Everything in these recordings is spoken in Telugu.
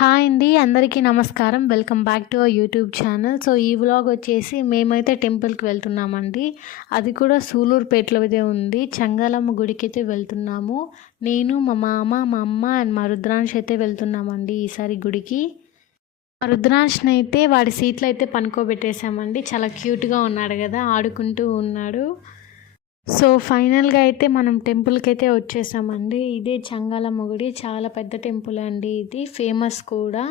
హాయ్ అండి, అందరికీ నమస్కారం. Welcome back to our YouTube channel. So ఈ వ్లాగ్ వచ్చేసి మేమైతే టెంపుల్కి వెళ్తున్నామండి. అది కూడా సూలూరుపేటలోదే ఉంది. చంగాలమ్మ గుడికి అయితే వెళ్తున్నాము. నేను, మా మామ, మా అమ్మ అండ్ మా రుద్రాంశ్ అయితే వెళ్తున్నామండి ఈసారి గుడికి. మా రుద్రాంశ్ని అయితే వాడి సీట్లో అయితే పనుకోబెట్టేశామండి. చాలా క్యూట్గా ఉన్నాడు కదా, ఆడుకుంటూ ఉన్నాడు. సో ఫైనల్గా అయితే మనం టెంపుల్కి అయితే వచ్చేసామండి. ఇదే చంగాలమ్మ గుడి, చాలా పెద్ద టెంపుల్ అండి, ఇది ఫేమస్ కూడా.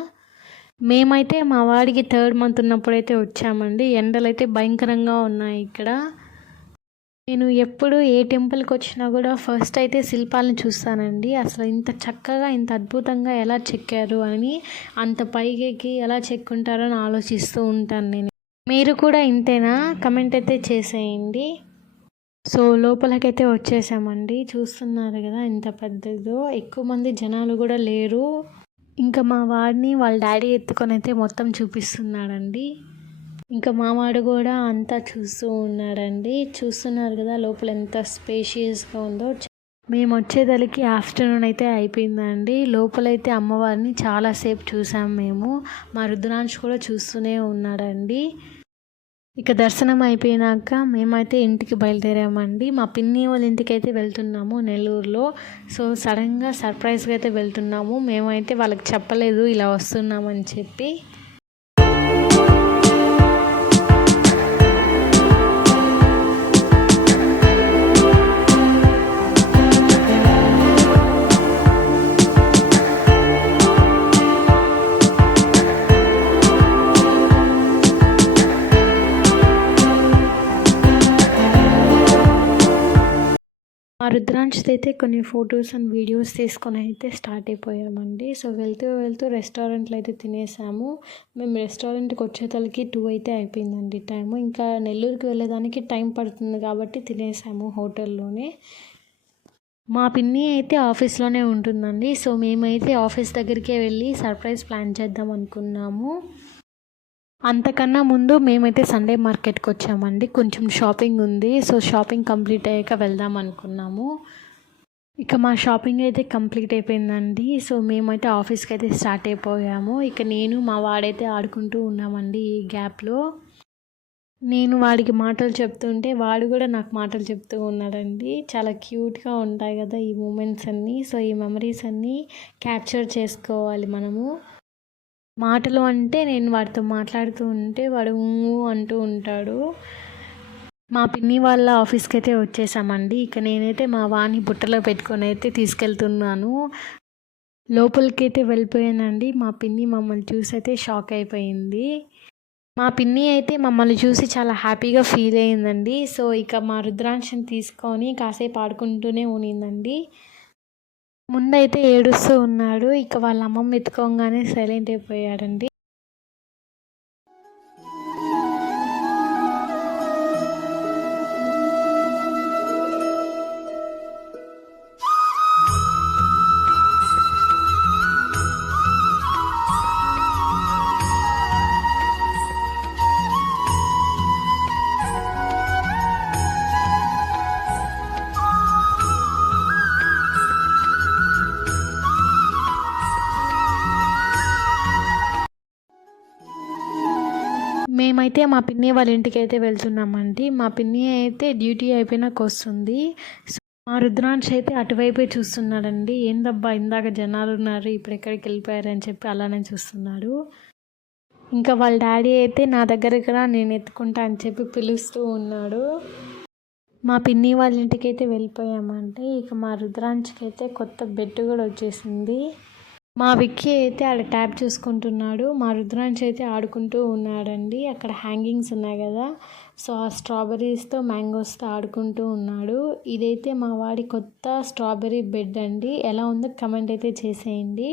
మేమైతే మా వాడికి 3rd మంత్ ఉన్నప్పుడైతే వచ్చామండి. ఎండలు అయితే భయంకరంగా ఉన్నాయి ఇక్కడ. నేను ఎప్పుడు ఏ టెంపుల్కి వచ్చినా కూడా ఫస్ట్ అయితే శిల్పాలను చూస్తానండి. అసలు ఇంత చక్కగా ఇంత అద్భుతంగా ఎలా చెక్కారు అని, అంత పైకి ఎలా చెక్కుంటారని ఆలోచిస్తూ ఉంటాను నేను. మీరు కూడా ఇంతేనా? కమెంట్ అయితే చేసేయండి. సో లోపలకైతే వచ్చేసామండి. చూస్తున్నారు కదా ఎంత పెద్దదో, ఎక్కువ మంది జనాలు కూడా లేరు. ఇంకా మా వాడిని వాళ్ళ డాడీ ఎత్తుకొని అయితే మొత్తం చూపిస్తున్నాడండి. ఇంకా మా వాడు కూడా అంతా చూస్తూ ఉన్నాడండి. చూస్తున్నారు కదా లోపల ఎంత స్పేషియస్గా ఉందో. మేము వచ్చేదలికి ఆఫ్టర్నూన్ అయితే అయిపోయిందండి. లోపలైతే అమ్మవారిని చాలాసేపు చూసాము మేము. మా రుద్రాంశ్ కూడా చూస్తూనే ఉన్నాడండి. ఇక దర్శనం అయిపోయినాక మేమైతే ఇంటికి బయలుదేరామండి. మా పిన్ని వాళ్ళ ఇంటికి అయితే వెళ్తున్నాము నెల్లూరులో. సో సడన్గా సర్ప్రైజ్గా అయితే వెళ్తున్నాము. మేమైతే వాళ్ళకి చెప్పలేదు ఇలా వస్తున్నామని చెప్పి. మా రుద్రాంశ్ అయితే కొన్ని ఫొటోస్ అండ్ వీడియోస్ తీసుకొని అయితే స్టార్ట్ అయిపోయామండి. సో వెళ్తూ రెస్టారెంట్లో అయితే తినేసాము. మేము రెస్టారెంట్కి వచ్చేతలకి 2 అయితే అయిపోయిందండి టైము. ఇంకా నెల్లూరుకి వెళ్ళేదానికి టైం పడుతుంది కాబట్టి తినేసాము హోటల్లోనే. మా పిన్ని అయితే ఆఫీస్లోనే ఉంటుందండి. సో మేమైతే ఆఫీస్ దగ్గరికే వెళ్ళి సర్ప్రైజ్ ప్లాన్ చేద్దాం అనుకున్నాము. అంతకన్నా ముందు మేమైతే సండే మార్కెట్కి వచ్చామండి. కొంచెం షాపింగ్ ఉంది. సో షాపింగ్ కంప్లీట్ అయ్యాక వెళ్దాం అనుకున్నాము. ఇక మా షాపింగ్ అయితే కంప్లీట్ అయిపోయిందండి. సో మేమైతే ఆఫీస్కి అయితే స్టార్ట్ అయిపోయాము. ఇక నేను మా వాడైతే ఆడుకుంటూ ఉన్నామండి. ఈ గ్యాప్లో నేను వాడికి మాటలు చెప్తుంటే వాడు కూడా నాకు మాటలు చెప్తూ ఉన్నాడండి. చాలా క్యూట్గా ఉంటాయి కదా ఈ మూమెంట్స్ అన్నీ. సో ఈ మెమరీస్ అన్నీ క్యాప్చర్ చేసుకోవాలి మనము. మాటలు అంటే నేను వాడితో మాట్లాడుతూ ఉంటే వాడు అంటూ ఉంటాడు. మా పిన్ని వాళ్ళ ఆఫీస్కి అయితే వచ్చేసామండి. ఇక నేనైతే మా వాణి బుట్టలో పెట్టుకొని అయితే తీసుకెళ్తున్నాను. లోపలికి అయితే వెళ్ళిపోయానండి. మా పిన్ని మమ్మల్ని చూసి అయితే షాక్ అయిపోయింది. మా పిన్ని అయితే మమ్మల్ని చూసి చాలా హ్యాపీగా ఫీల్ అయ్యిందండి. సో ఇక మా రుద్రాంశని తీసుకొని కాసేపు ఆడుకుంటూనే ఉన్నిందండి. ముందైతే ఏడుస్తూ ఉన్నాడు. ఇక వాళ్ళ అమ్మమ్మ ఎత్తుకోగానే సైలెంట్ అయిపోయాడండి. మేమైతే మా పిన్ని వాళ్ళ ఇంటికి అయితే వెళ్తున్నామండి. మా పిన్ని అయితే డ్యూటీ అయిపోయినాక వస్తుంది. మా రుద్రాంశ్ అయితే అటువైపే చూస్తున్నాడండి. ఏందబ్బా ఇందాక జనాలు ఉన్నారు, ఇప్పుడు ఎక్కడికి వెళ్ళిపోయారని చెప్పి అలానే చూస్తున్నాడు. ఇంకా వాళ్ళ డాడీ అయితే నా దగ్గరకు రా నేను ఎత్తుకుంటా అని చెప్పి పిలుస్తూ ఉన్నాడు. మా పిన్ని వాళ్ళ ఇంటికి అయితే వెళ్ళిపోయామంటే ఇక మా రుద్రాంశ్కి అయితే కొత్త బెడ్ కూడా వచ్చేసింది. మా విక్కీ అయితే ఆడ ట్యాబ్ చూసుకుంటున్నాడు. మా రుద్రాంశ్ అయితే ఆడుకుంటూ ఉన్నాడండి. అక్కడ హ్యాంగింగ్స్ ఉన్నాయి కదా, సో ఆ స్ట్రాబెర్రీస్తో మ్యాంగోస్తో ఆడుకుంటూ ఉన్నాడు. ఇదైతే మా వాడి కొత్త స్ట్రాబెర్రీ బెడ్ అండి. ఎలా ఉందో కమెంట్ అయితే చేసేయండి.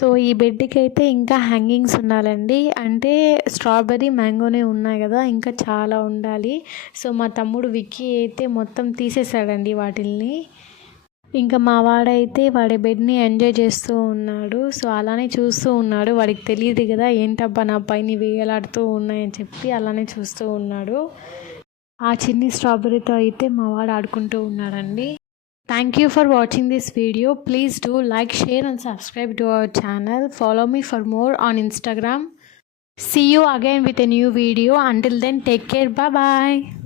సో ఈ బెడ్కి అయితే ఇంకా హ్యాంగింగ్స్ ఉండాలండి. అంటే స్ట్రాబెర్రీ మ్యాంగోనే ఉన్నాయి కదా, ఇంకా చాలా ఉండాలి. సో మా తమ్ముడు విక్కీ అయితే మొత్తం తీసేసాడండి వాటిల్ని. ఇంకా మా వాడైతే వాడి బెడ్ని ఎంజాయ్ చేస్తూ ఉన్నాడు. సో అలానే చూస్తూ ఉన్నాడు. వాడికి తెలియదు కదా ఏంటబ్బా నా పైన వేలాడుతూ ఉన్నాయని చెప్పి అలానే చూస్తూ ఉన్నాడు. ఆ చిన్ని స్ట్రాబెర్రీతో అయితే మా వాడు ఆడుకుంటూ ఉన్నాడండి. Thank you for watching this video. Please do like, share and subscribe to our channel. Follow me for more on Instagram. See you again with a new video. Until then, take care. Bye bye.